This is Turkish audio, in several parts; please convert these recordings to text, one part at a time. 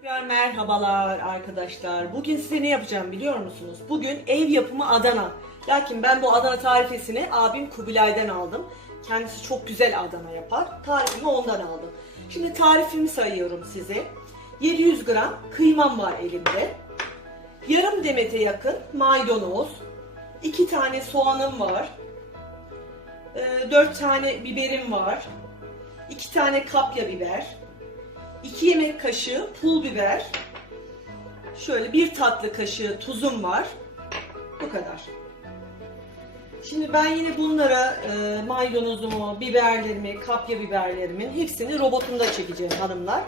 Tekrar merhabalar arkadaşlar. Bugün size ne yapacağım biliyor musunuz? Bugün ev yapımı Adana. Lakin ben bu Adana tarifesini abim Kubilay'dan aldım. Kendisi çok güzel Adana yapar. Tarifimi ondan aldım. Şimdi tarifimi sayıyorum size. 700 gram kıymam var elimde. Yarım demete yakın maydanoz. 2 tane soğanım var. 4 tane biberim var. 2 tane kapya biber. 2 yemek kaşığı pul biber. Şöyle bir tatlı kaşığı tuzum var. Bu kadar. Şimdi ben yine bunlara e, maydanozumu, biberlerimi, kapya biberlerimin hepsini robotumda çekeceğim hanımlar.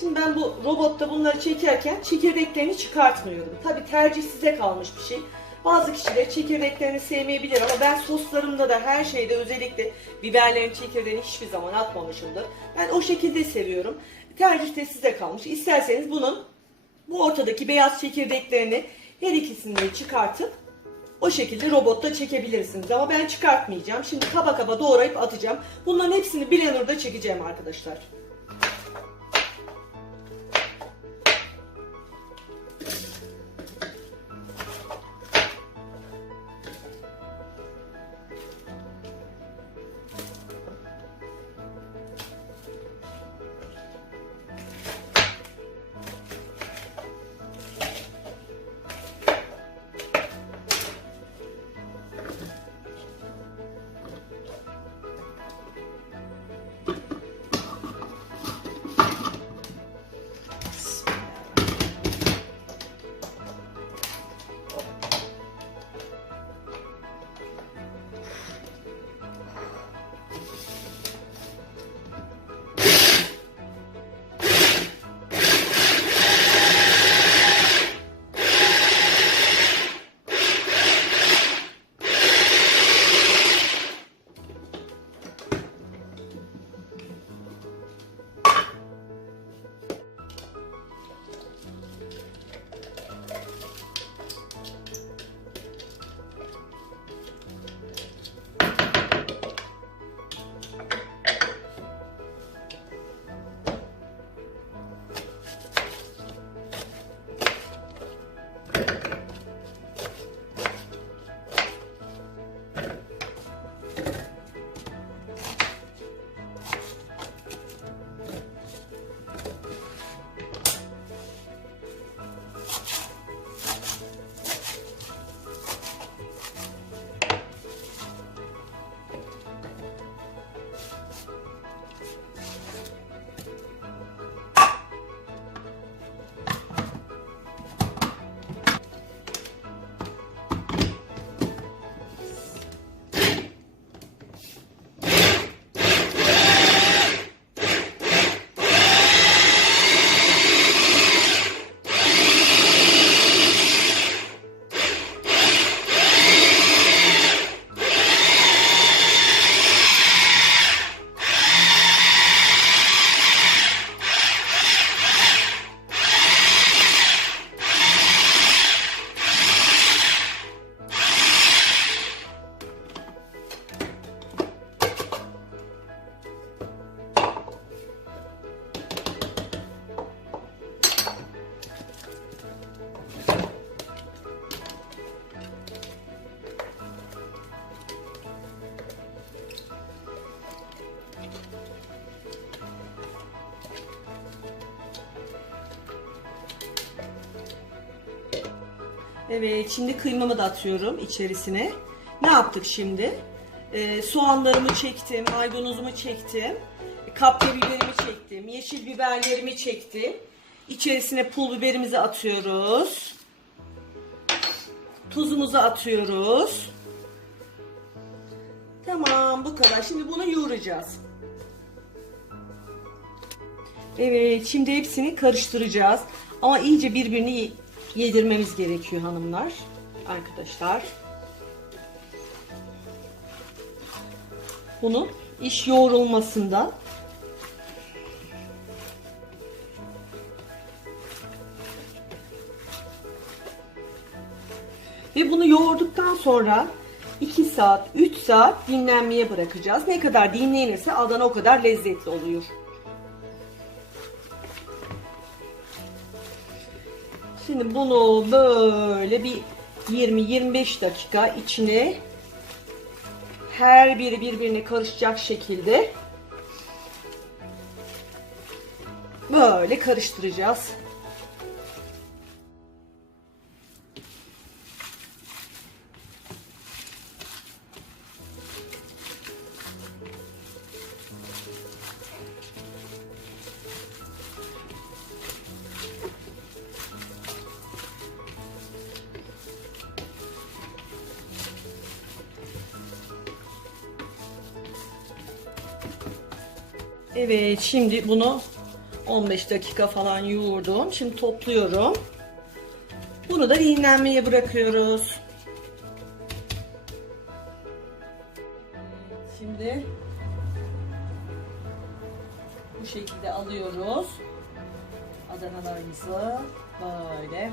Şimdi ben bu robotta bunları çekerken çekirdeklerini çıkartmıyorum. Tabi tercih size kalmış bir şey. Bazı kişiler çekirdeklerini sevmeyebilir ama ben soslarımda da her şeyde özellikle biberlerin çekirdeğini hiçbir zaman atmamışımdır. Ben o şekilde seviyorum. Tercih de size kalmış. İsterseniz bunun bu ortadaki beyaz çekirdeklerini her ikisini de çıkartıp o şekilde robotta çekebilirsiniz. Ama ben çıkartmayacağım. Şimdi kaba kaba doğrayıp atacağım. Bunların hepsini blenderda çekeceğim arkadaşlar. Evet, şimdi kıymamı da atıyorum içerisine. Ne yaptık şimdi? Ee, soğanlarımı çektim, maydanozumu çektim, kapya biberimi çektim, yeşil biberlerimi çektim. İçerisine pul biberimizi atıyoruz. Tuzumuzu atıyoruz. Tamam, bu kadar. Şimdi bunu yoğuracağız. Evet, şimdi hepsini karıştıracağız. Ama iyice birbirini yedirmemiz gerekiyor hanımlar, arkadaşlar. Bunu iş yoğrulmasında ve bunu yoğurduktan sonra 2 saat, 3 saat dinlenmeye bırakacağız. Ne kadar dinlenirse Adana o kadar lezzetli oluyor. Şimdi bunu böyle bir 20-25 dakika içine her biri birbirine karışacak şekilde böyle karıştıracağız. Evet şimdi bunu 15 dakika falan yoğurdum. Şimdi topluyorum. Bunu da dinlenmeye bırakıyoruz. Şimdi bu şekilde alıyoruz. Adanalarımızı böyle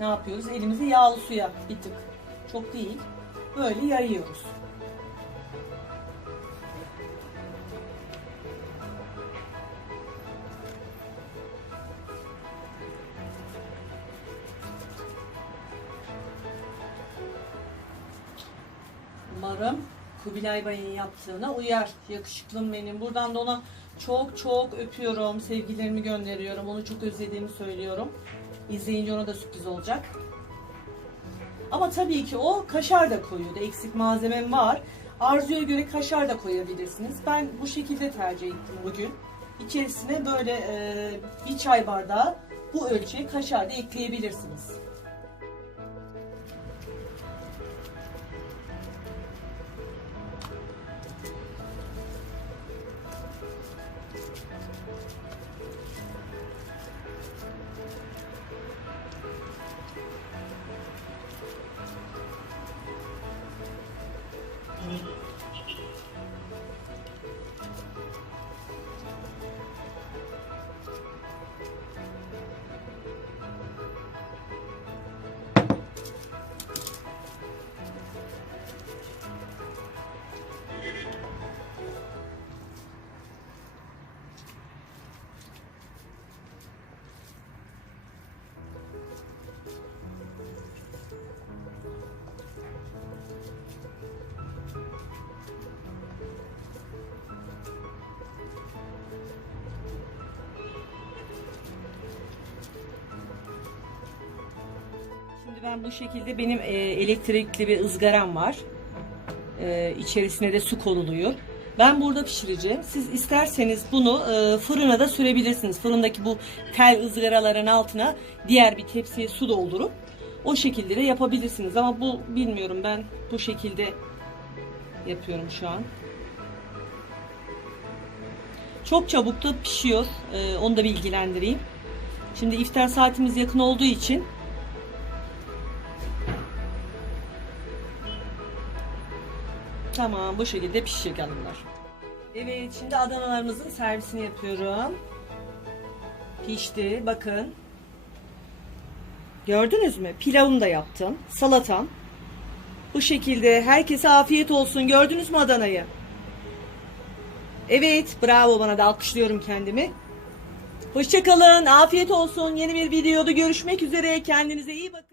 ne yapıyoruz? Elimizi yağlı suya bir tık çok değil. Böyle yayıyoruz. Umarım Kubilay Bey'in yaptığına uyar. Yakışıklım benim. Buradan da ona çok çok öpüyorum. Sevgilerimi gönderiyorum. Onu çok özlediğimi söylüyorum. İzleyince ona da sürpriz olacak. Ama tabii ki o kaşar da koyuyordu. Eksik malzemem var. Arzuya göre kaşar da koyabilirsiniz. Ben bu şekilde tercih ettim bugün. İçerisine böyle e, bir çay bardağı bu ölçüye kaşar da ekleyebilirsiniz. Ben bu şekilde benim e, elektrikli bir ızgaram var. E, içerisine de su konuluyor. Ben burada pişireceğim. Siz isterseniz bunu e, fırına da sürebilirsiniz. Fırındaki bu tel ızgaraların altına diğer bir tepsiye su doldurup o şekilde de yapabilirsiniz. Ama bu bilmiyorum ben bu şekilde yapıyorum şu an. Çok çabuk da pişiyor. E, onu da bilgilendireyim. Şimdi iftar saatimiz yakın olduğu için Tamam bu şekilde pişecek hanımlar. Evet şimdi Adanalarımızın servisini yapıyorum. Pişti bakın. Gördünüz mü? Pilavımı da yaptım. Salatam. Bu şekilde herkese afiyet olsun. Gördünüz mü Adana'yı? Evet bravo bana da alkışlıyorum kendimi. Hoşçakalın. Afiyet olsun. Yeni bir videoda görüşmek üzere. Kendinize iyi bakın.